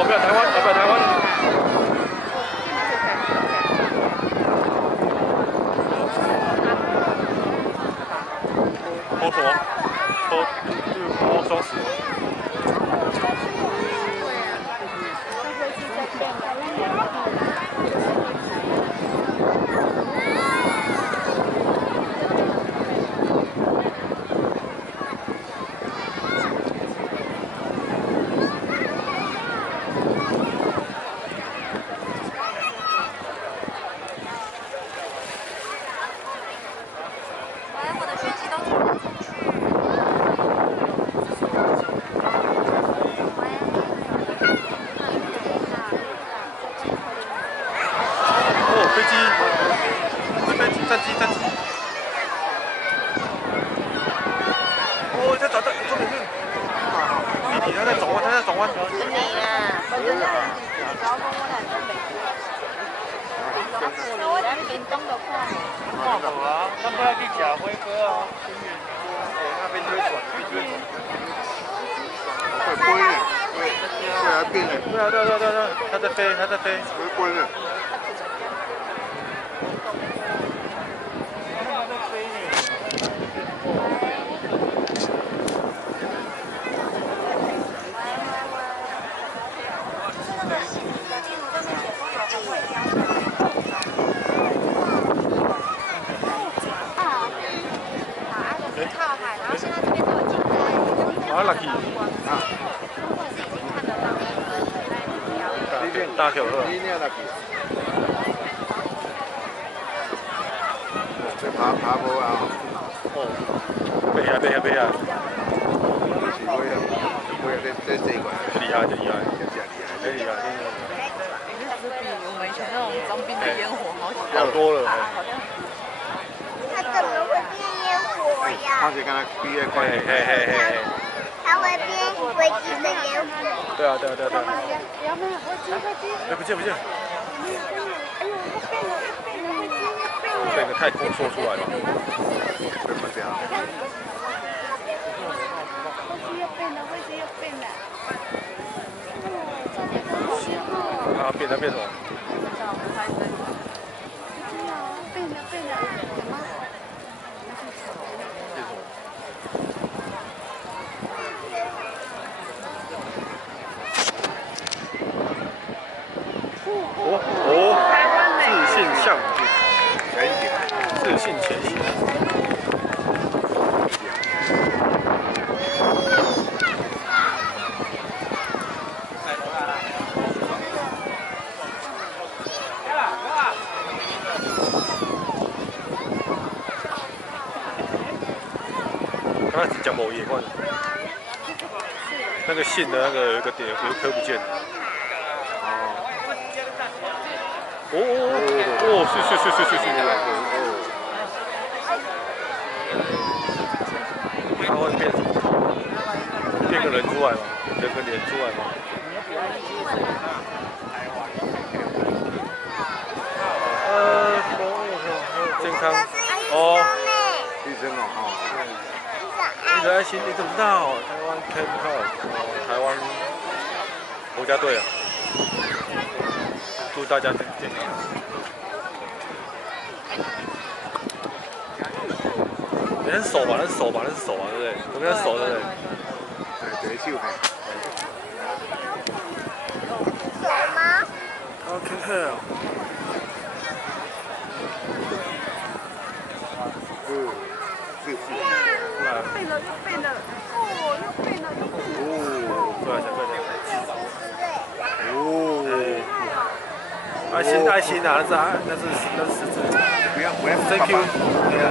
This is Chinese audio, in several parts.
哦，不要台湾，不要台湾。偷什么？偷双十。战机。哦，在转，重点是，弟弟他在转弯。是你啊！我咱屏东就看。看好啊，咱不要去吃火锅啊。那边就会转。会飞呢，会还变呢。对啊，它在飞。会飞呢。靠海，然后现在这边都有进来。啊，lucky。是已经看得到那边大条河。你那 lucky。这爬坡啊。哦。背下。这一块。厉害。比我们以前那种装逼的烟火好多了。它怎么会变烟火呀？它是跟它比的快。它会变飞机的烟火。对啊。哎，不见。被个太空说出来了。怎么这样？啊，变什么？自信向前，自信前行。刚才讲某野换，那个信的那个有一个点，有一颗不见了。是。它会变什么？变个人出来吗？人个脸出来吗？健康。哦。医生哦。你的爱心你怎么知道？台湾 Ken 号，台湾国家队啊！祝大家健康。那是手吧，对不对？我们手对不对？对手嘿。手吗？哦，Ken 号。变了，又变了。快点。爱心啊，那是十字。不要 ，Thank you。不要。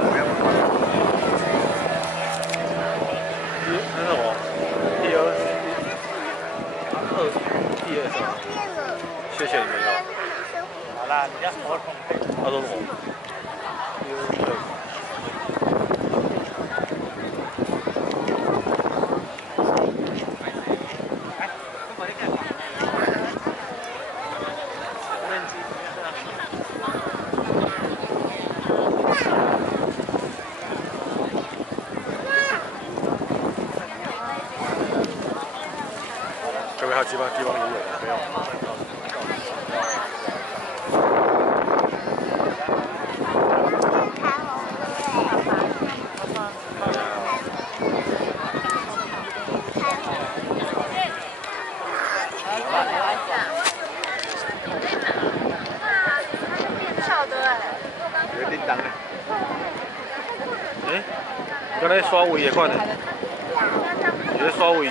那是什么？第二是吗？谢谢你们哦。好啦，你要活动。他说什么？各位好，基地方也有，没有。有叮当的。刚才刷尾也快了，你在刷尾。